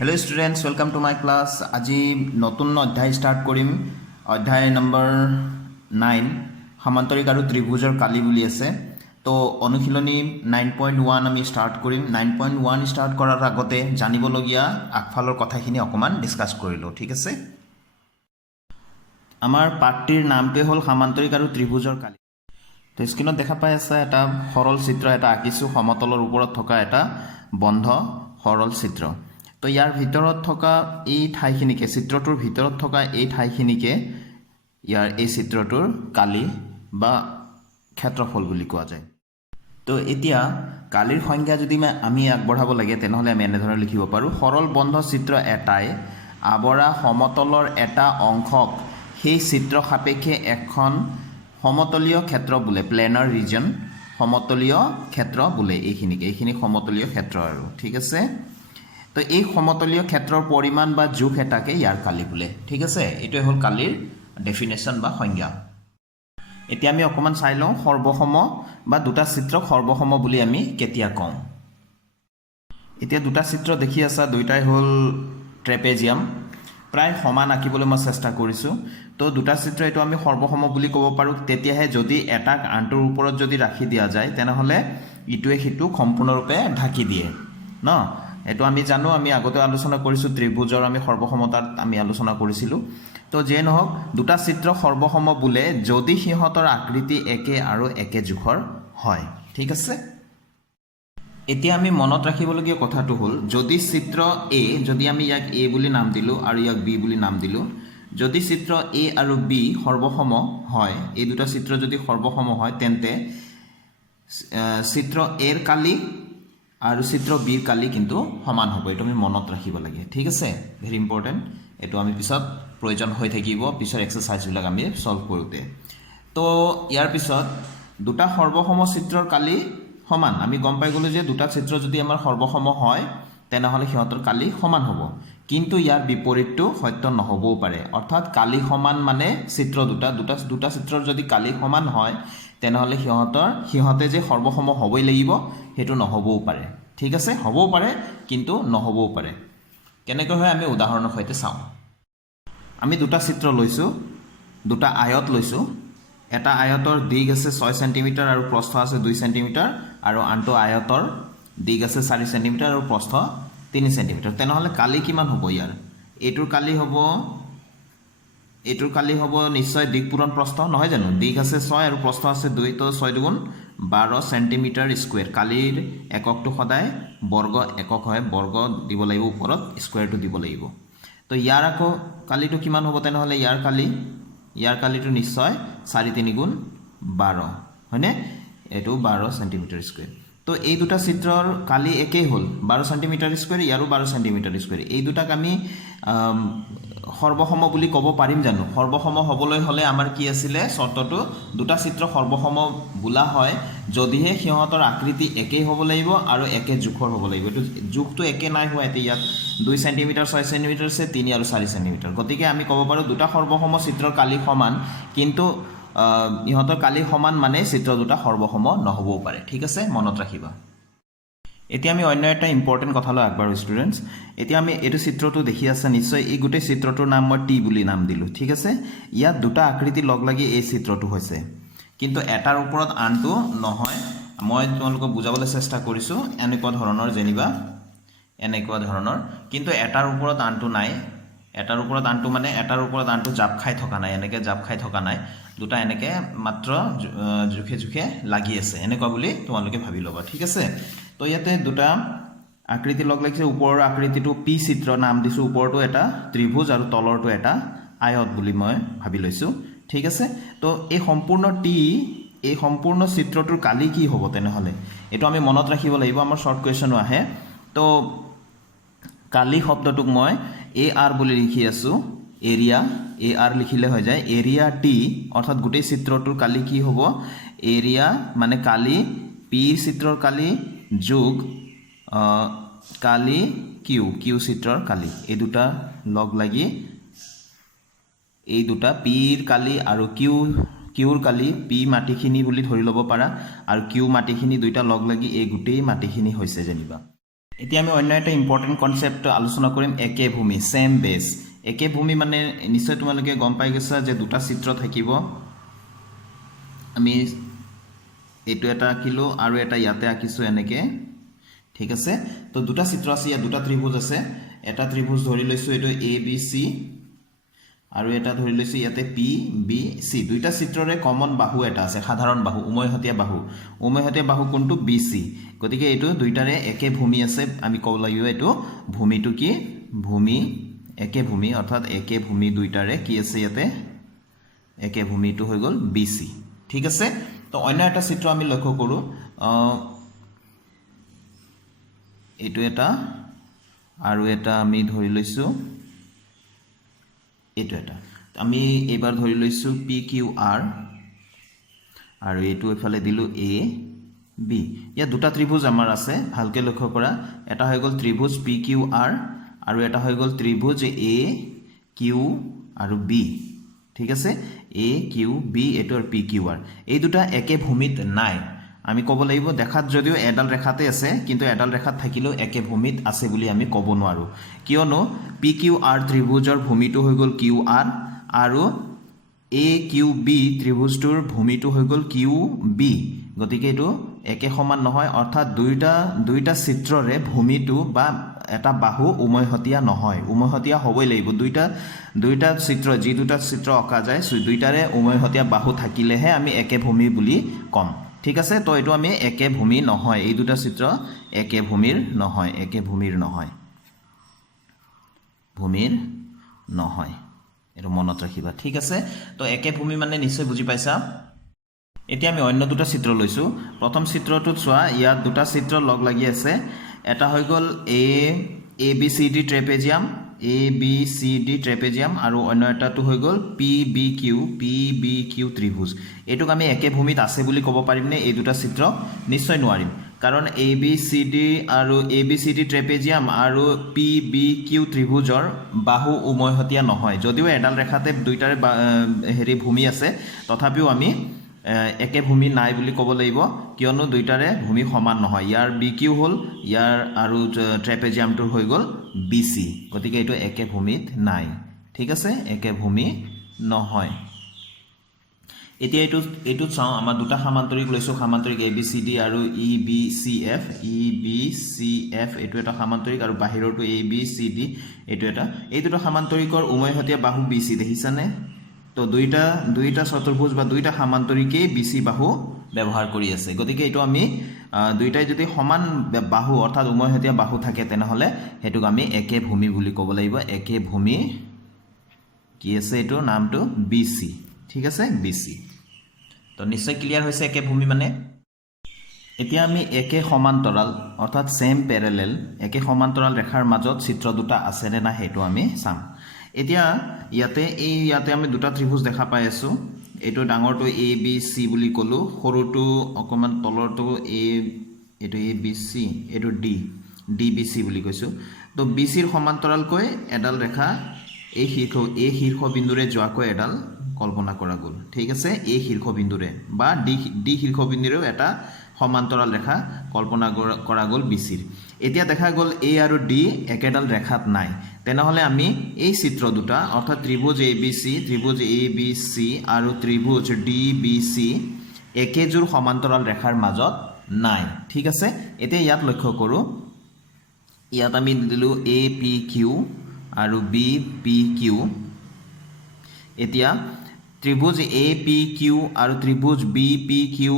Hello students welcome to my class. आज नतुन अध्याय स्टार्ट करिम। अध्याय नम्बर 9 सामान्तरिक और त्रिभुजर काली बुली आछे। तो अनुशीलनी 9.1 आमी स्टार्ट करिम। 9.1 स्टार्ट करार आगते जानिबलगिया आगफाলৰ কথাখিনি অকমান ডিসকাস কৰিলো। ঠিক আছে, আমাৰ পাঠটিৰ নামটো হ'ল সামান্তৰিক আৰু ত্ৰিভুজৰ কালি। তো স্ক্ৰীনত দেখা পাই আছে এটা সৰল চিত্ৰ এটা আঁকিছো সমতলৰ ওপৰত থকা এটা বন্ধ সৰল চিত্ৰ। তো ইয়াৰ ভিতৰত থকা এই ঠাইখিনিকে চিত্ৰটোৰ ভিতৰত থকা এই ঠাইখিনিকে ইয়াৰ এই চিত্ৰটোৰ কালি বা ক্ষেত্ৰফল বুলি কোৱা যায়। তো এতিয়া কালিৰ সংজ্ঞা যদি আমি আগবঢ়াব লাগে তেনেহ'লে আমি এনেধৰণে লিখিব পাৰোঁ, সৰল বন্ধ চিত্ৰ এটাই আৱৰা সমতলৰ এটা অংশক সেই চিত্ৰ সাপেক্ষে এখন সমতলীয় ক্ষেত্ৰ বোলে, প্লেনাৰ ৰিজন সমতলীয় ক্ষেত্ৰ বোলে। এইখিনি সমতলীয় ক্ষেত্ৰ আৰু ঠিক আছে। তো এই সমতলীয় ক্ষেত্ৰৰ পৰিমাণ বা জোখ এটাকে ইয়াৰ কালি বোলে। ঠিক আছে, এইটোৱে হ'ল কালিৰ ডেফিনেশ্যন বা সংজ্ঞা। এতিয়া আমি অকণমান চাই লওঁ সৰ্বসম বা দুটা চিত্ৰক সৰ্বসম বুলি আমি কেতিয়া কওঁ। এতিয়া দুটা চিত্ৰ দেখি আছা, দুইটাই হ'ল ট্ৰেপেজিয়াম, প্ৰায় সমান আঁকিবলৈ মই চেষ্টা কৰিছোঁ। তো দুটা চিত্ৰ এইটো আমি সৰ্বসম বুলি ক'ব পাৰোঁ তেতিয়াহে যদি এটাক আনটোৰ ওপৰত যদি ৰাখি দিয়া যায় তেনেহ'লে ইটোৱে সিটোক সম্পূৰ্ণৰূপে ঢাকি দিয়ে ন। এইটো আমি জানো, আমি আগতে আলোচনা কৰিছোঁ ত্ৰিভুজৰ আমি সৰ্বসমতাত আমি আলোচনা কৰিছিলোঁ। তো যিয়ে নহওক দুটা চিত্ৰ সৰ্বসম বোলে যদি সিহঁতৰ আকৃতি একে আৰু একে জোখৰ হয়। ঠিক আছে, এতিয়া আমি মনত ৰাখিবলগীয়া কথাটো হ'ল যদি চিত্ৰ এ, যদি আমি ইয়াক এ বুলি নাম দিলোঁ আৰু ইয়াক বি বুলি নাম দিলোঁ, যদি চিত্ৰ এ আৰু বি সৰ্বসম হয়, এই দুটা চিত্ৰ যদি সৰ্বসম হয় তেন্তে চিত্ৰ এৰ কালি আৰু চিত্ৰ বিৰ কালি কিন্তু সমান হ'ব। এইটো আমি মনত ৰাখিব লাগে। ঠিক আছে, ভেৰি ইম্পৰ্টেণ্ট। এইটো আমি পিছত প্ৰয়োজন হৈ থাকিব পিছৰ এক্সাৰচাইজবিলাক আমি সলভ কৰোঁতে। তো ইয়াৰ পিছত দুটা সৰ্বসম চিত্ৰৰ কালি সমান আমি গম পাই গ'লোঁ যে দুটা চিত্ৰ যদি আমাৰ সৰ্বসম হয় তেনেহ'লে সিহঁতৰ কালি সমান হ'ব। কিন্তু ইয়াৰ বিপৰীতটো সত্য নহ'বও পাৰে। অৰ্থাৎ কালি সমান মানে চিত্ৰ দুটা চিত্ৰৰ যদি কালি সমান হয় তেনেহ'লে সিহঁতে যে সৰ্বসম হ'বই লাগিব সেইটো নহ'বও পাৰে। ঠিক আছে, হ'বও পাৰে কিন্তু নহ'বও পাৰে। কেনেকৈ হয় আমি উদাহৰণৰ সৈতে চাওঁ। আমি দুটা চিত্ৰ লৈছোঁ, দুটা আয়ত লৈছোঁ। এটা আয়তৰ দিগ আছে 6 চেণ্টিমিটাৰ আৰু প্ৰস্থ আছে 2 চেণ্টিমিটাৰ আৰু আনটো আয়তৰ দিগ আছে 4 চেণ্টিমিটাৰ আৰু প্ৰস্থ 3 চেণ্টিমিটাৰ। তেনেহ'লে কালি কিমান হ'ব ইয়াৰ? এইটোৰ কালি হ'ব নিশ্চয় দিগ পূৰণ প্ৰস্থ, নহয় জানো? দিগ আছে 6 আৰু প্ৰস্থ আছে 2, তো 6 দুগুণ 12 চেণ্টিমিটাৰ স্কুৱেৰ। কালিৰ এককটো সদায় বৰ্গ একক হয়, বৰ্গ দিব লাগিব ওপৰত, স্কুৱেৰটো দিব লাগিব। তো ইয়াৰ আকৌ কালিটো কিমান হ'ব তেনেহ'লে? ইয়াৰ কালিটো নিশ্চয় 4 3 গুণ 12, হয়নে? এইটো 12 চেণ্টিমিটাৰ স্কুৱেৰ। তো এই দুটা চিত্ৰৰ কালি একেই হ'ল 12 চেণ্টিমিটাৰ স্কুৱেৰ, ইয়াৰো 12 চেণ্টিমিটাৰ স্কুৱেৰ। এই দুটাক আমি সৰ্বসম বুলি ক'ব পাৰিম জানো? সৰ্বসম হ'বলৈ হ'লে আমাৰ কি আছিলে চৰ্তটো? দুটা চিত্ৰ সৰ্বসম বোলা হয় যদিহে সিহঁতৰ আকৃতি একেই হ'ব লাগিব আৰু একে জোখৰ হ'ব লাগিব। এইটো জোখটো একে নাই হোৱা। এতিয়া ইয়াত 2 চেণ্টিমিটাৰ 6 চেণ্টিমিটাৰ আছে, 3 আৰু 4 চেণ্টিমিটাৰ। গতিকে আমি ক'ব পাৰোঁ দুটা সৰ্বসম চিত্ৰৰ কালি সমান, কিন্তু ইহঁতৰ কালি সমান মানে চিত্ৰ দুটা সৰ্বসম নহ'বও পাৰে। ঠিক আছে, মনত ৰাখিবা। এতিয়া আমি অন্য এটা ইম্পৰ্টেণ্ট কথালৈ আগবাঢ়ো ষ্টুডেণ্টছ। এতিয়া আমি এইটো চিত্ৰটো দেখি আছে নিশ্চয়, এই গোটেই চিত্ৰটোৰ নাম মই টি বুলি নাম দিলোঁ। ঠিক আছে, ইয়াত দুটা আকৃতি লগ লাগি এই চিত্ৰটো হৈছে, কিন্তু এটাৰ ওপৰত আনটো নহয়। মই তোমালোকক বুজাবলৈ চেষ্টা কৰিছোঁ এনেকুৱা ধৰণৰ, যেনিবা এনেকুৱা ধৰণৰ, কিন্তু এটাৰ ওপৰত আনটো নাই। এটাৰ ওপৰত আনটো মানে এটাৰ ওপৰত আনটো জাপ খাই থকা নাই, এনেকৈ জাপ খাই থকা নাই। দুটা এনেকৈ মাত্ৰ জোখে জোখে লাগি আছে, এনেকুৱা বুলি তোমালোকে ভাবি ল'বা। ঠিক আছে, তো ইয়াতে দুটা আকৃতি লগ লাগিছে। ওপৰৰ আকৃতিটো পি চিত্ৰ নাম দিছোঁ, ওপৰটো এটা ত্ৰিভুজ আৰু তলৰটো এটা আয়ত বুলি মই ভাবি লৈছোঁ। ঠিক আছে, তো এই সম্পূৰ্ণ চিত্ৰটোৰ কালি কি হ'ব তেনেহ'লে? এইটো আমি মনত ৰাখিব লাগিব, আমাৰ শ্বৰ্ট কুৱেশ্যনো আহে। তো কালি শব্দটোক মই এ আৰ বুলি লিখি আছোঁ, এৰিয়া এ আৰ লিখিলে হৈ যায়। এৰিয়া টি অৰ্থাৎ গোটেই চিত্ৰটোৰ কালি কি হ'ব? এৰিয়া মানে কালি, পিৰ চিত্ৰৰ কালি যোগ কালি কিউ চিত্ৰৰ কালি, এই দুটা লগ লাগি এই দুটা পিৰ কালি আৰু কিউৰ কালি, পি মাটিখিনি বুলি ধৰি ল'ব পাৰা আৰু কিউ মাটিখিনি দুইটা লগ লাগি এই গোটেই মাটিখিনি হৈছে যেনিবা। এতিয়া আমি অন্য এটা ইম্পৰ্টেণ্ট কনচেপ্ট আলোচনা কৰিম একে ভূমি সেম বেছ একে ভূমি মানে নিশ্চয় তোমালোকে গম পাই গৈছা যে দুটা চিত্ৰ থাকিব আমি এইটো এটা আঁকিলো আৰু এটা ইয়াতে আঁকিছো এনেকে ঠিক আছে তো দুটা চিত্ৰ আছে ইয়াত দুটা ত্ৰিভুজ আছে এটা ত্ৰিভুজ ধৰি লৈছো এইটো এ বি সি আৰু এটা ধৰি লৈছো ইয়াতে পি বি সি দুইটা চিত্ৰৰে কমন বাহু এটা আছে সাধাৰণ বাহু উমৈহতীয়া বাহু কোনটো বি সি গতিকে এইটো দুইটাৰে একে ভূমি আছে আমি ক'ব লাগিব এইটো ভূমিটো কি ভূমি একে ভূমি অৰ্থাৎ একে ভূমি দুইটাৰে কি আছে ইয়াতে একে ভূমিটো হৈ গ'ল বি সি ঠিক আছে তো অন্য এটা চিত্ৰ আমি লক্ষ্য কৰোঁ এইটো এটা আৰু এটা আমি ধৰি লৈছো এইটো এটা আমি এবাৰ ধৰি লৈছো পি কিউ আৰ আৰু এইটো এফালে দিলো এ বি ইয়া দুটা ত্ৰিভুজ আমাৰ আছে ভালকে লক্ষ্য কৰা এটা হৈ গ'ল ত্ৰিভুজ পি কিউ আৰ আৰু এটা হৈ গ'ল ত্ৰিভুজ এ কিউ আৰু বি ঠিক আছে এ কিউ বি এটো আৰু পি কিউ আৰ এই দুটা একে ভূমিত নাই আমি ক'ব লাগিব দেখাত যদিও এডাল ৰেখাতে আছে কিন্তু এডাল ৰেখাত থাকিলেও একে ভূমিত আছে বুলি আমি ক'ব নোৱাৰো কিয়নো পি কিউ আৰ ত্ৰিভুজৰ ভূমিটো হৈ গ'ল কিউ আৰ আৰু এ কিউ বি ত্ৰিভুজটোৰ ভূমিটো হৈ গ'ল কিউ বি গতিকে এইটো একে সমান নহয় অৰ্থাৎ দুইটা চিত্ৰৰে ভূমিটো বা এটা বাহু উমৈহতীয়া নহয় উমৈহতীয়া হ'বই লাগিব দুইটা চিত্ৰ যি দুটা চিত্ৰ অঁকা যায় দুইটাৰে উমৈহতীয়া বাহু থাকিলেহে আমি একে ভূমি বুলি ক'ম ঠিক আছে তো এইটো আমি একে ভূমি নহয় এই দুটা চিত্ৰ একে ভূমিৰ নহয় এটো মনত ৰাখিবা ঠিক আছে তো একে ভূমি মানে নিশ্চয় বুজি পাইছা এতিয়া আমি অন্য দুটা চিত্ৰ লৈছো প্ৰথম চিত্ৰটোত চোৱা ইয়াত দুটা চিত্ৰ লগ লাগি আছে এটা হৈ গ'ল A B C D trapezium আৰু অন্য এটাটো হৈ গ'ল পি বি কিউ ত্ৰিভুজ এইটোক আমি একে ভূমিত আছে বুলি ক'ব পাৰিম নে এই দুটা চিত্ৰ নিশ্চয় নোৱাৰিম কাৰণ A B C D trapezium আৰু পি বি কিউ ত্ৰিভুজৰ বাহু উমৈহতীয়া নহয় যদিও এডাল ৰেখাতে দুইটাৰে ভূমি আছে তথাপিও আমি একে ভূমি নাই বুলি ক'ব লাগিব কিয়নো দুইটাৰে ভূমি সমান নহয় ইয়াৰ বি কিউ হ'ল ইয়াৰ আৰু ট্ৰেপেজিয়ামটোৰ হৈ গ'ল বি সি গতিকে এইটো একে ভূমিত নাই ঠিক আছে একে ভূমি নহয় এতিয়া এইটো চাওঁ আমাৰ দুটা সামান্তৰিক লৈছো সামান্তৰিক এ বি চি ডি আৰু ই বি চি এফ এইটো এটা সামান্তৰিক আৰু বাহিৰটো এ বি চি ডি এইটো এটা এই দুটা সামান্তৰিকৰ উমৈহতীয়া বাহু বি সি দেখিছানে তো দুইটা চতুৰ্ভুজ বা দুইটা সামান্তৰিকেই বি সি বাহু ব্যৱহাৰ কৰি আছে গতিকে এইটো আমি দুইটাই যদি সমান বাহু অৰ্থাৎ উমৈহতীয়া বাহু থাকে তেনেহলে হেতুক আমি একে ভূমি বুলি ক'ব লাগিব একে ভূমি কি আছে এইটো নামটো বি সি ঠিক আছে বি সি তো নিশ্চয় ক্লিয়াৰ হৈছে একে ভূমি মানে এতিয়া আমি একে সমান্তৰাল অৰ্থাৎ সেম প্যাৰেলেল একে সমান্তৰাল ৰেখাৰ মাজত চিত্ৰ দুটা আছে নে না হেতু আমি চাম এতিয়া ইয়াতে আমি দুটা ত্ৰিভুজ দেখা পাই আছো এইটো ডাঙৰটো এ বি সি বুলি ক'লো সৰুটো অকমান তলৰটো এইটো এ বি সি এইটো ডি বি সি বুলি কৈছো তো বি সিৰ সমান্তৰালকৈ এডাল ৰেখা এই শীৰ্ষ বিন্দুৰে যোৱাকৈ এডাল কল্পনা কৰা গ'ল ঠিক আছে এই শীৰ্ষ বিন্দুৰে বা ডি শীৰ্ষ বিন্দুৰেও এটা সমান্তৰাল ৰেখা কল্পনা কৰা গ'ল বি সিৰ এতিয়া দেখা গ'ল এ আৰু ডি একেডাল ৰেখাত নাই তেনেহলে আমি এই চিত্ৰ দুটা অৰ্থাৎ ত্ৰিভুজ এ বি সি আৰু ত্ৰিভুজ ডি বি সি একেজোৰ সমান্তৰাল ৰেখাৰ মাজত নাই ঠিক আছে এতিয়া ইয়াত লক্ষ্য কৰোঁ ইয়াত আমি দিলো এ পি কিউ আৰু বি পি কিউ এতিয়া ত্ৰিভুজ এ পি কিউ আৰু ত্ৰিভুজ বি পি কিউ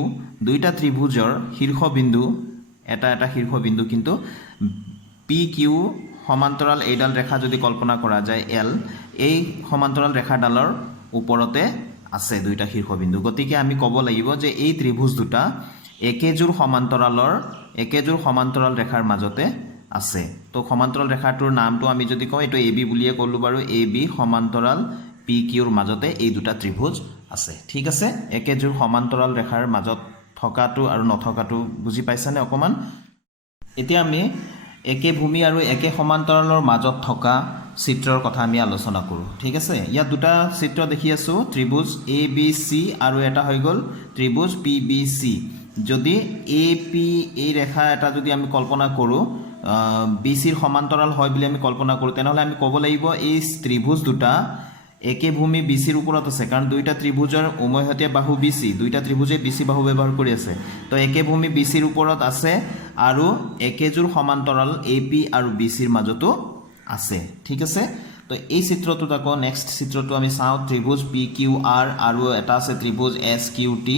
দুইটা ত্ৰিভুজৰ শীৰ্ষবিন্দু এটা শীৰ্ষবিন্দু কিন্তু পি কিউ সমান্তৰাল এইডাল ৰেখা যদি কল্পনা কৰা যায় এল এই সমান্তৰাল ৰেখাডালৰ ওপৰতে আছে দুইটা শীৰ্ষবিন্দু গতিকে আমি ক'ব লাগিব যে এই ত্ৰিভুজ দুটা একেজোৰ সমান্তৰাল ৰেখাৰ মাজতে আছে তো সমান্তৰাল ৰেখাটোৰ নামটো আমি যদি কওঁ এইটো এ বি বুলিয়ে ক'লো বাৰু এ বি সমান্তৰাল পি কিউৰ মাজতে এই দুটা ত্ৰিভুজ আছে ঠিক আছে একেজোৰ সমান্তৰাল ৰেখাৰ মাজত থকাটো আৰু নথকাটো বুজি পাইছানে অকমান এতিয়া আমি একে ভূমি আৰু একে সমান্তৰালৰ মাজত থকা চিত্ৰৰ কথা আমি আলোচনা কৰোঁ ঠিক আছে ইয়াত দুটা চিত্ৰ দেখি আছো ত্ৰিভুজ এ বি সি আৰু এটা হৈ গ'ল ত্ৰিভুজ পি বি সি যদি এ পি এই ৰেখা এটা যদি আমি কল্পনা কৰোঁ BCৰ সমান্তৰাল হয় বুলি আমি কল্পনা কৰোঁ তেনেহ'লে আমি ক'ব লাগিব এই ত্ৰিভুজ দুটা একে ভূমি BCৰ ওপৰত আছে কাৰণ দুইটা ত্ৰিভুজৰ উমৈহতীয়া বাহু BC দুইটা ত্ৰিভুজে BC বাহু ব্যৱহাৰ কৰি আছে তো একে ভূমি BCৰ ওপৰত আছে আৰু একেজোৰ সমান্তৰাল AP আৰু BCৰ মাজতো আছে ঠিক আছে তো এই চিত্ৰটোত আকৌ নেক্সট চিত্ৰটো আমি চাওঁ ত্ৰিভুজ PQR আৰু এটা আছে ত্ৰিভুজ SQT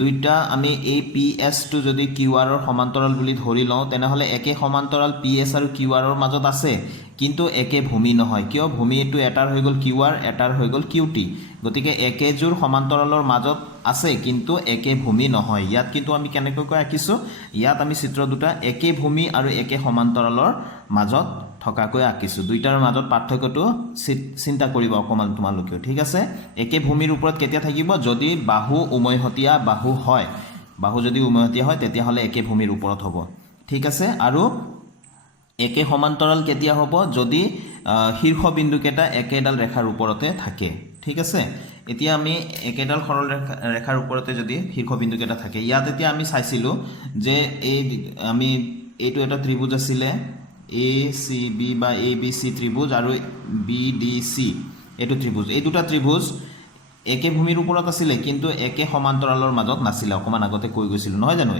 দুইটা আমি এই PS টো যদি QR ৰ সমান্তৰাল বুলি ধৰি লওঁ তেনেহ'লে একে সমান্তৰাল PS আৰু QR ৰ মাজত আছে কিন্তু একে ভূমি নহয় কিয় ভূমিটো এটাৰ হৈ গ'ল QR এটাৰ হৈ গ'ল QT গতিকে একেজোৰ সমান্তৰালৰ মাজত আছে কিন্তু একে ভূমি নহয় ইয়াত কিন্তু আমি কেনেকৈ আঁকিছো ইয়াত আমি চিত্ৰ দুটা একে ভূমি আৰু একে সমান্তৰালৰ মাজত থকাকৈ আঁকিছো দুইটাৰ মাজত পাৰ্থক্যটো চিন্তা কৰিব অকমান তোমালোকে ঠিক আছে একে ভূমিৰ ওপৰত কেতিয়া থাকিব যদি বাহু উমৈহতীয়া বাহু হয় বাহু যদি উমৈহতীয়া হয় তেতিয়া হলে একে ভূমিৰ ওপৰত হ'ব ঠিক আছে আৰু একে সমান্তৰাল কেতিয়া হ'ব যদি শীৰ্ষবিন্দু কেটা একেডাল ৰেখাৰ ওপৰতে থাকে ঠিক আছে এতিয়া আমি একেডাল সৰল ৰেখাৰ ওপৰতে যদি শীৰ্ষবিন্দু কেটা থাকে ইয়াত এতিয়া আমি চাইছিলো যে এই আমি এইটো এটা ত্ৰিভুজ আছিল ACB বা ABC ত্ৰিভুজ আৰু BDC এইটো ত্ৰিভুজ এই দুটা ত্ৰিভুজ একে ভূমিৰ ওপৰত আছিল কিন্তু একে সমান্তৰালৰ মাজত নাছিল অকমান আগতে কৈ গৈছিল নহয় জানো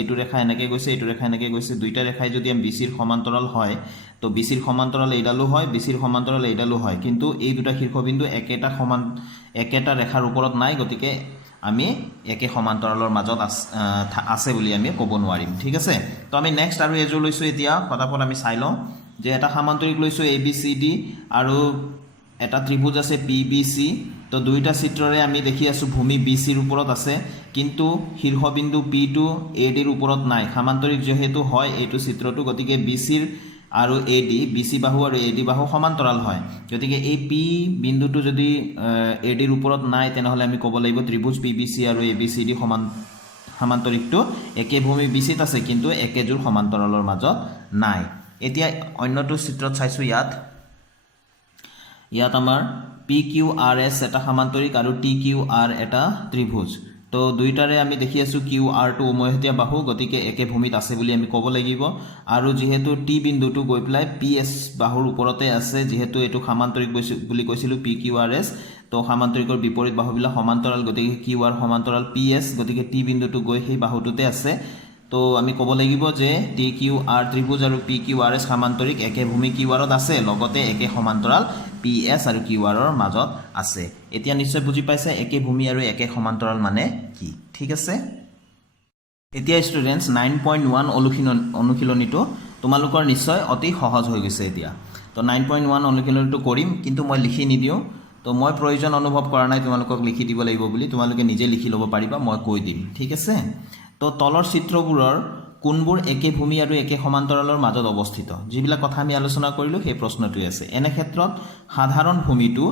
এইটো ৰেখা এনেকৈ গৈছে এইটো ৰেখা এনেকৈ গৈছে দুইটা ৰেখাই যদি আমি BCৰ সমান্তৰাল হয় তো BCৰ সমান্তৰাল এইডালো হয় BCৰ সমান্তৰাল এইডালো হয় কিন্তু এই দুটা শীৰ্ষবিন্দু একেটা ৰেখাৰ ওপৰত নাই গতিকে আমি একে সমান্তৰালৰ মাজত আছে বুলি আমি ক'ব নোৱাৰিম ঠিক আছে তো আমি নেক্সট আৰু এজো লৈছো এতিয়া ফটাফট আমি চাই লওঁ যে এটা সমান্তৰিক লৈছো ABCD আৰু এটা ত্ৰিভুজ আছে PBC তো দুইটা চিত্ৰৰে আমি দেখি আছো ভূমি BCৰ ওপৰত আছে কিন্তু শীৰ্ষবিন্দু P টো AD ৰ ওপৰত নাই সমান্তৰিক যেহেতু হয় এইটো চিত্ৰটো গতিকে BCৰ আৰু AD BC বাহু আৰু AD বাহু সমান্তৰাল হয় গতিকে এই P বিন্দুটো যদি AD ৰ ওপৰত নাই তেনেহলে আমি ক'ব লাগিব ত্ৰিভুজ PBC আৰু ABCD সমান্তৰিকটো একে ভূমি BCত আছে কিন্তু একেজোৰ সমান্তৰালৰ মাজত নাই এতিয়া অন্যটো চিত্ৰত চাইছো ইয়াত আমাৰ PQRS এটা সমান্তৰিক আৰু TQR এটা ত্ৰিভুজ তো দুইটাৰে আমি দেখি আছো QR টো উমৈহতীয়া বাহু গতিকে একে ভূমিত আছে বুলি আমি ক'ব লাগিব আৰু যেহেতু T বিন্দুটো গৈ প্লাই PS বাহুৰ ওপৰতে আছে যেহেতু এটো সমান্তৰিক বুলি কৈছিলো PQRS তো সমান্তৰিকৰ বিপৰীত বাহুবিলাক সমান্তৰাল গতিকে QR সমান্তৰাল PS গতিকে T বিন্দুটো গৈ সেই বাহুটোতে আছে তো আমি ক'ব লাগিব যে TQR ত্ৰিভুজ আৰু PQRS সমান্তৰিক একে ভূমি QRত আছে লগতে একে সমান্তৰাল PS আৰু QR ৰ মাজত আছে এতিয়া নিশ্চয় বুজি পাইছে একে ভূমি আৰু একে সমান্তৰাল মানে কি ঠিক আছে এতিয়া ষ্টুডেন্টস 9.1 অনুশীলনীটো তোমালোকৰ নিশ্চয় অতি সহজ হৈ গৈছে এতিয়া তো 9.1 অনুশীলনীটো কৰিম কিন্তু মই লিখি নিদিও তো মই প্ৰয়োজন অনুভৱ কৰা নাই তোমালোকক লিখি দিব লাগিব বুলি তোমালোকে নিজে লিখি ল'ব পাৰিবা মই কৈ দিম ঠিক আছে তো তলৰ চিত্ৰবোৰৰ কোনবোৰ একে ভূমি আৰু একে সমান্তৰালৰ মাজত অৱস্থিত যিবিলাক কথা আমি আলোচনা কৰিলো সেই প্ৰশ্নটো আছে এনে ক্ষেত্ৰত সাধাৰণ ভূমিটো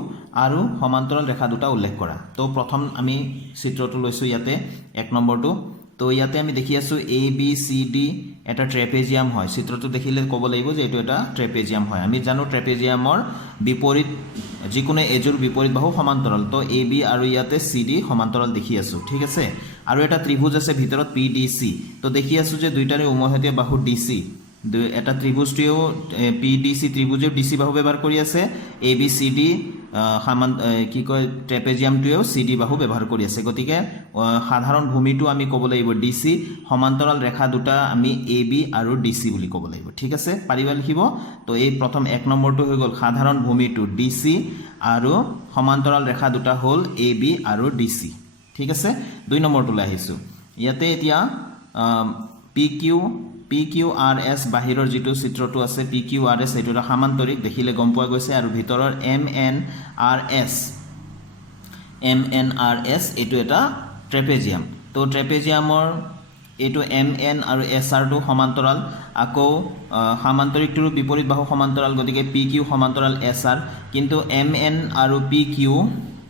আৰু সমান্তৰাল ৰেখা দুটা উল্লেখ কৰা তো প্ৰথম আমি চিত্ৰটো লৈছো ইয়াতে এক নম্বৰটো তো ইয়াতে আমি দেখি আছো ABCD এটা ট্ৰেপেজিয়াম হয় চিত্ৰটো দেখিলে ক'ব লাগিব যে এটো এটা ট্ৰেপেজিয়াম হয় আমি জানো ট্ৰেপেজিয়ামৰ বিপৰীত যিকোনো এজোৰ বিপৰীত বাহু সমান্তৰাল তো AB আৰু ইয়াতে CD সমান্তৰাল দেখি আছো ঠিক আছে আৰু এটা ত্ৰিভুজ আছে ভিতৰত PDC তো দেখি আছো যে দুইটাৰে উমৈহতীয়া বাহু DC এটা ত্ৰিভুজটিও PDC ত্ৰিভুজৰ DC বাহু ব্যৱহাৰ কৰি আছে ABCD কি কয় ট্ৰেপেজিয়ামটোও CD বাহু ব্যৱহাৰ কৰি আছে গতিকে সাধাৰণ ভূমিটো আমি ক'ব লাগিব DC সমান্তৰাল ৰেখা দুটা আমি AB আৰু DC বুলি ক'ব লাগিব ঠিক আছে পাৰিবা লিখিব তো এই প্ৰথম এক নম্বৰটো হৈ গ'ল সাধাৰণ ভূমিটো DC আৰু সমান্তৰাল ৰেখা দুটা হ'ল AB আৰু DC ঠিক আছে দুই নম্বৰটো আহিছো ইয়াতে এতিয়া PQRS বাহিৰৰ যেটো চিত্ৰটো আছে PQRS এটো এটা সমান্তৰিক দেখিলে গম পোৱা গৈছে আৰু ভিতৰৰ MNRS এটো এটা ট্ৰেপেজিয়াম তো ট্ৰেপেজিয়ামৰ এটো MN আৰু SR টো সমান্তৰাল আকৌ সমান্তৰিকটোৰ বিপৰীত বাহু সমান্তৰাল গতিকে PQ সমান্তৰাল SR কিন্তু MN আৰু PQ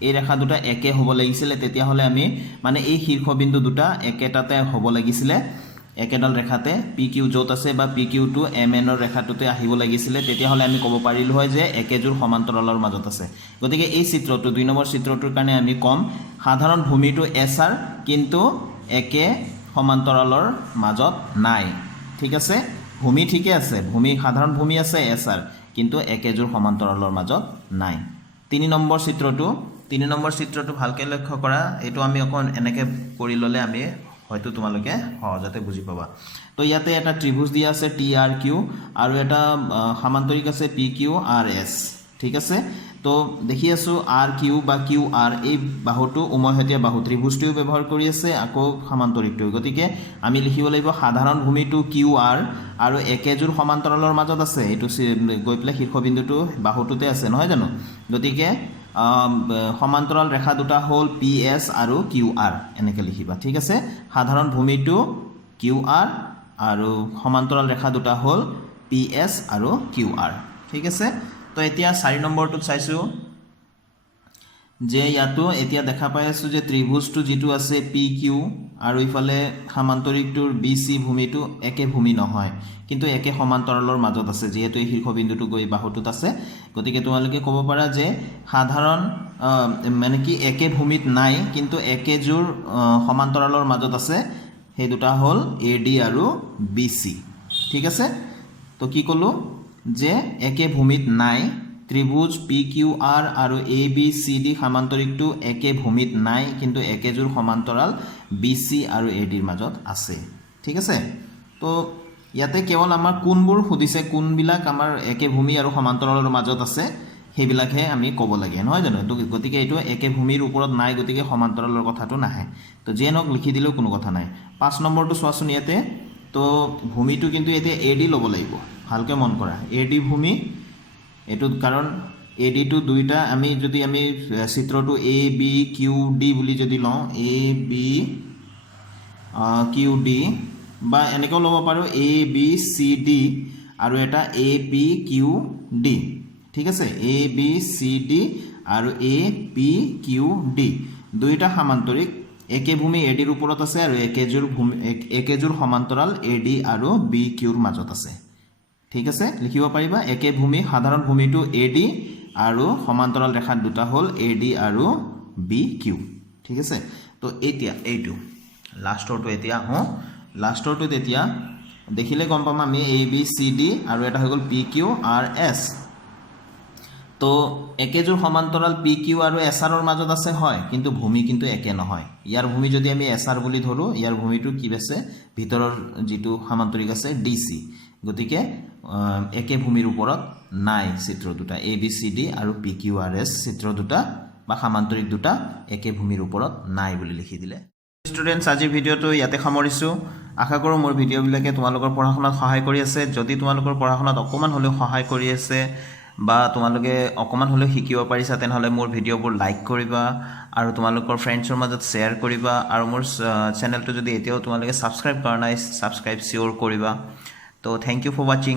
এই ৰেখা দুটা একে হ'ব লাগিছিল তেতিয়া হলে আমি মানে এই শীৰ্ষবিন্দু দুটা একেটাতে হ'ব লাগিছিল একেডাল ৰেখাতে PQ যত আছে বা PQ টো MN ৰ ৰেখাটোতে আহিব লাগিছিল তেতিয়া হলে আমি ক'ব পাৰিলো হয় যে একেজোৰ সমান্তৰালৰ মাজত আছে গতিকে এই চিত্ৰটো দুই নম্বৰ চিত্ৰটোৰ কাৰণে আমি কম সাধাৰণ ভূমিটো SR কিন্তু একে সমান্তৰালৰ মাজত নাই ঠিক আছে ভূমি ঠিকে আছে, ভূমি সাধাৰণ ভূমি আছে এছাৰ, কিন্তু একেযোৰ সমান্তৰালৰ মাজত নাই। 3 নম্বৰ চিত্ৰটো ভালকৈ লক্ষ্য কৰা। এইটো আমি অকণ এনেকৈ কৰি ল'লে আমি হয়তো তোমালোকে সহজতে বুজি পাবা। তো ইয়াতে এটা ত্ৰিভুজ দিয়া আছে TRQ আৰু এটা সমান্তৰিক আছে PQRS, ঠিক আছে। তো দেখি আছোঁ RQ বা QR এই বাহুটো উমৈহতীয়া বাহু ত্ৰিভুজটোও ব্যৱহাৰ কৰি আছে, আকৌ সমান্তৰিকটো। গতিকে আমি লিখিব লাগিব সাধাৰণ ভূমিটো QR আৰু একেযোৰ সমান্তৰালৰ মাজত আছে, এইটো গৈ পেলাই শীৰ্ষবিন্দুটো বাহুটোতে আছে নহয় জানো। গতিকে সমান্তৰাল ৰেখা দুটা হ'ল PS আৰু QR, এনেকৈ লিখিবা, ঠিক আছে। সাধাৰণ ভূমিটো QR আৰু সমান্তৰাল ৰেখা দুটা হ'ল PS আৰু QR, ঠিক আছে। তো এতিয়া 4 নম্বৰটোত চাইছোঁ যে ইয়াতো এতিয়া দেখা পাই আছোঁ যে ত্ৰিভুজটো যিটো আছে PQ আৰু ইফালে সমান্তৰিকটোৰ BC ভূমিটো একে ভূমি নহয়, কিন্তু একে সমান্তৰালৰ মাজত আছে, যিহেতু এই শীৰ্ষবিন্দুটো গৈ বাহুটোত আছে। গতিকে তোমালোকে ক'ব পাৰা যে সাধাৰণ মানে কি একে ভূমিত নাই, কিন্তু একেযোৰ সমান্তৰালৰ মাজত আছে, সেই দুটা হ'ল AD আৰু BC, ঠিক আছে। তো কি ক'লোঁ যে একে ভূমিত নাই, ত্ৰিভুজ PQR আৰু ABCD সমান্তৰিকটো একে ভূমিত নাই, কিন্তু একেযোৰ সমান্তৰাল BC আৰু ADৰ মাজত আছে, ঠিক আছে। তো ইয়াতে কেৱল আমাৰ কোনবোৰ সুধিছে, কোনবিলাক আমাৰ একে ভূমি আৰু সমান্তৰালৰ মাজত আছে সেইবিলাকহে আমি ক'ব লাগে নহয় জানো। গতিকে এইটো একে ভূমিৰ ওপৰত নাই, গতিকে সমান্তৰালৰ কথাটো নাহে। তো যিয়ে নহওক লিখি দিলেও কোনো কথা নাই। 5 নম্বৰটো চোৱাচোন ইয়াতে। তো ভূমিটো কিন্তু এতিয়া AD ল'ব লাগিব, ভালকৈ মন কৰা, AD ভূমি এইটোত, কাৰণ ADটো দুইটা আমি যদি আমি চিত্ৰটো ABQD বুলি যদি লওঁ, ABQD বা এনেকৈও ল'ব পাৰোঁ ABCD আৰু এটা APQD, ঠিক আছে। ABCD আৰু APQD দুইটা সমান্তৰিক একে ভূমি ADৰ ওপৰত আছে আৰু একেযোৰ সমান্তৰাল AD আৰু BQৰ মাজত আছে, ঠিক আছে। লিখিব পাৰিবা একে ভূমি, সাধাৰণ ভূমিটো AD আৰু সমান্তৰাল ৰেখা দুটা হ'ল AD আৰু BQ, ঠিক আছে। তো এতিয়া এইটো লাষ্টৰটো এতিয়া আহোঁ। লাষ্টৰটোত এতিয়া দেখিলে গম পাম আমি ABCD আৰু এটা হৈ গ'ল PQRS। তো একেযোৰ সমান্তৰাল PQ আৰু SRৰ মাজত আছে হয়, কিন্তু ভূমি কিন্তু একে নহয়। ইয়াৰ ভূমি যদি আমি SR বুলি ধৰোঁ, ইয়াৰ ভূমিটো কি আছে, ভিতৰৰ যিটো সমান্তৰিক আছে DC। গতিকে একে ভূমিৰ ওপৰত নাই চিত্ৰ দুটা, ABCD আৰু PQRS চিত্ৰ দুটা বা সমান্তৰিক দুটা একে ভূমিৰ ওপৰত নাই বুলি লিখি দিলে। ষ্টুডেণ্টছ, আজিৰ ভিডিঅ'টো ইয়াতে সামৰিছোঁ। আশা কৰোঁ মোৰ ভিডিঅ'বিলাকে তোমালোকৰ পঢ়া শুনাত সহায় কৰি আছে। যদি তোমালোকৰ পঢ়া শুনাত অকণমান হ'লেও সহায় কৰি আছে বা তোমালোকে অকণমান হ'লেও শিকিব পাৰিছা, তেনেহ'লে মোৰ ভিডিঅ'বোৰ লাইক কৰিবা আৰু তোমালোকৰ ফ্ৰেণ্ডছৰ মাজত শ্বেয়াৰ কৰিবা। আৰু মোৰ চেনেলটো যদি এতিয়াও তোমালোকে ছাবস্ক্ৰাইব কৰা নাই, ছাবস্ক্ৰাইব চিয়'ৰ কৰিবা। তো থেংক ইউ ফৰ ৱাচিং।